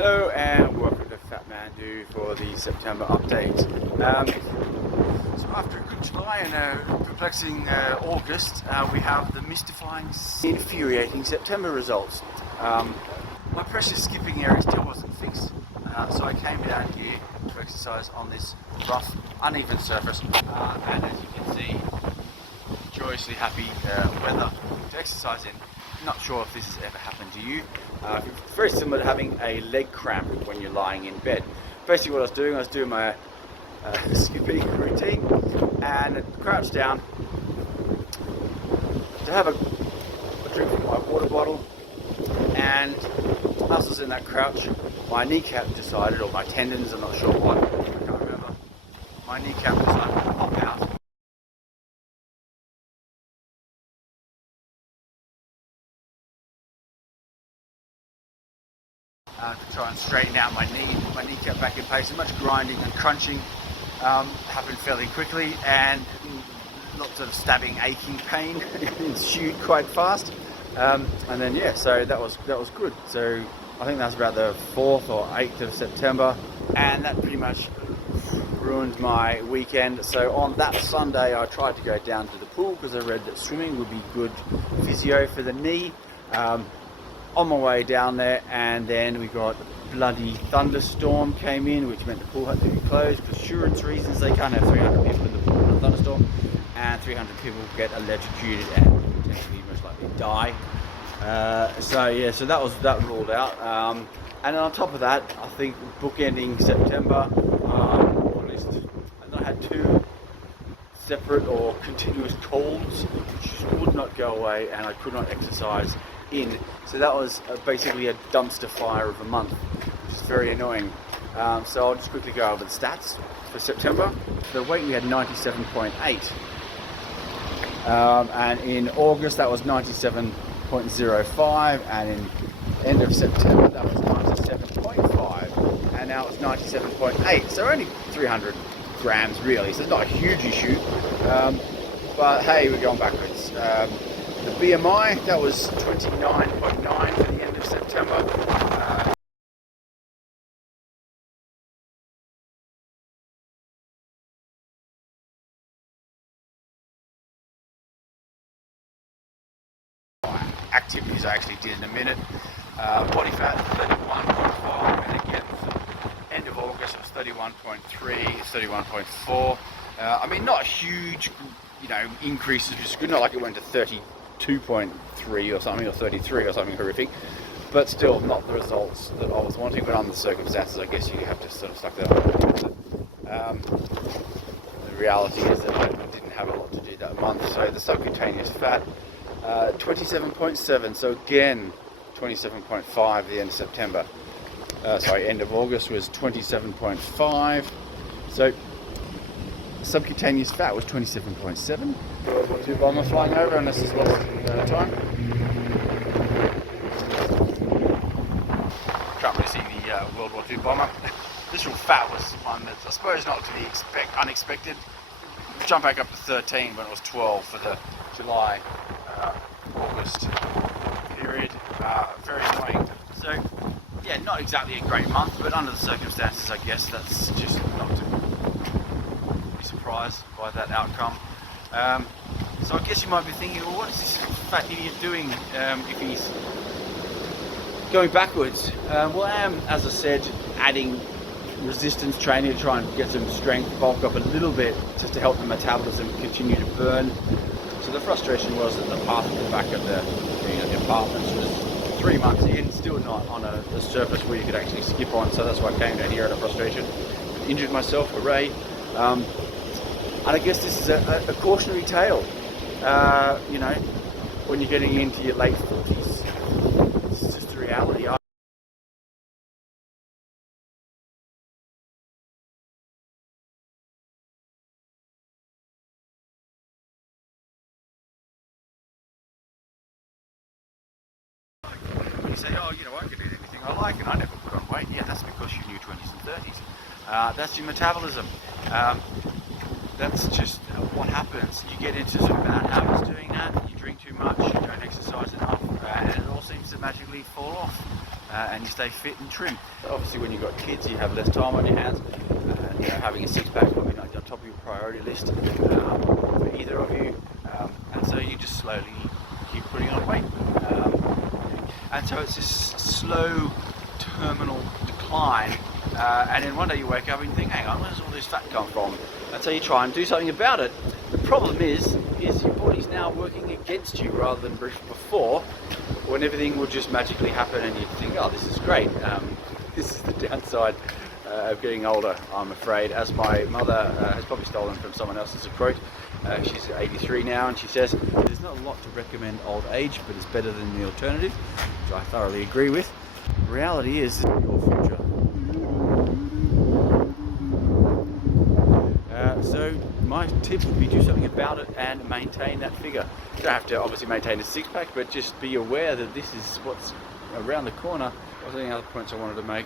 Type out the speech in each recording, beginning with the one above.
Hello and welcome to Fat Man Do for the September update. So after a good July and a perplexing August, we have the mystifying, infuriating September results. My precious skipping area still wasn't fixed, so I came down here to exercise on this rough, uneven surface, and as you can see, joyously happy weather to exercise in. Not sure if this has ever happened to you. It's very similar to having a leg cramp when you're lying in bed. Basically what I was doing my skipping routine and crouched down to have a drink from my water bottle, and as I was in that crouch, my kneecap decided, or my tendons, I'm not sure what, I can't remember, my kneecap decided to pop out. To try and straighten out my kneecap back in place. And much grinding and crunching happened fairly quickly, and lots of stabbing, aching pain ensued quite fast. And then yeah, so that was good. So I think that's about the 4th or 8th of September, and that pretty much ruined my weekend. So on that Sunday, I tried to go down to the pool because I read that swimming would be good physio for the knee. On my way down there, and then we got a bloody thunderstorm came in, which meant the pool had to be closed for assurance reasons. They can't have 300 people in the pool in a thunderstorm, and 300 people get electrocuted and potentially most likely die. So that was ruled out. And then on top of that, I think bookending September, or at least, and I had 2 separate or continuous colds which would not go away, and I could not exercise in. So that was basically a dumpster fire of a month, which is very annoying. So I'll just quickly go over the stats for September. The weight we had 97.8, and in August that was 97.05, and in end of September that was 97.5, and now it's 97.8. So only 300 grams really, so it's not a huge issue, but hey, we're going backwards. The BMI, that was 29.9 for the end of September. Activities I actually did in a minute. Body fat 31.5, and again end of August it was 31.3, 31.4. I mean, not huge, increases, which is good. Not like it went to 32.3 or something, or 33 or something horrific, but still not the results that I was wanting. But under the circumstances, I guess you have to sort of suck that up. The reality is that I didn't have a lot to do that month. So the subcutaneous fat, 27.7. So again, 27.5 at the end of September. End of August was 27.5. So subcutaneous fat was 27.7. 2 bomber flying over, and this is lost time. Can't really see the World War II bomber. Visceral fat was one that's, I suppose, not to be unexpected. Jump back up to 13 when it was 12 for the July August period. Very annoying. So yeah, not exactly a great month, but under the circumstances, I guess that's just not to be surprised by that outcome. So I guess you might be thinking, well, what is this fat idiot doing if he's going backwards? Well, I am, as I said, adding resistance training to try and get some strength, bulk up a little bit, just to help the metabolism continue to burn. So the frustration was that the path to the back of the apartments was 3 months in, still not on a surface where you could actually skip on. So that's why I came down here out of frustration, injured myself, hooray. And I guess this is a cautionary tale. When you're getting into your late 40s, it's just a reality. When you say, oh, I can eat anything I like and I never put on weight, yeah, that's because you're in your 20s and 30s. That's your metabolism. That's just what happens. You get into some bad habits doing that, you drink too much, you don't exercise enough, and it all seems to magically fall off. and you stay fit and trim. Obviously, when you've got kids, you have less time on your hands. Having a six-pack probably not on top of your priority list for either of you, and so you just slowly keep putting on weight. And so it's this slow terminal decline, and then one day you wake up and you think, hang on, where does all this fat come from? And so you try and do something about it. The problem is your body's now working against you rather than before, when everything would just magically happen and you'd think, oh, this is great. This is the downside of getting older, I'm afraid. As my mother has probably stolen from someone else as a quote. She's 83 now, and she says, there's not a lot to recommend old age, but it's better than the alternative, which I thoroughly agree with. The reality is your future. So my tip would be do something about it and maintain that figure. You don't have to obviously maintain a six-pack, but just be aware that this is what's around the corner. What were the other points I wanted to make?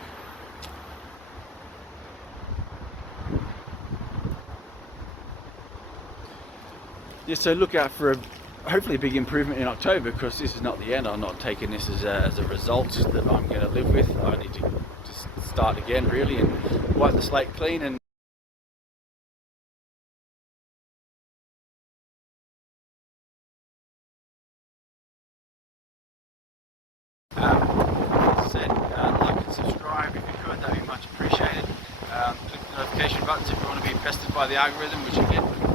Yeah, so look out for hopefully a big improvement in October, because this is not the end. I'm not taking this as a result that I'm going to live with. I need to just start again really and wipe the slate clean. And like and subscribe if you could, that'd be much appreciated. Click the notification buttons if you want to be pestered by the algorithm, which again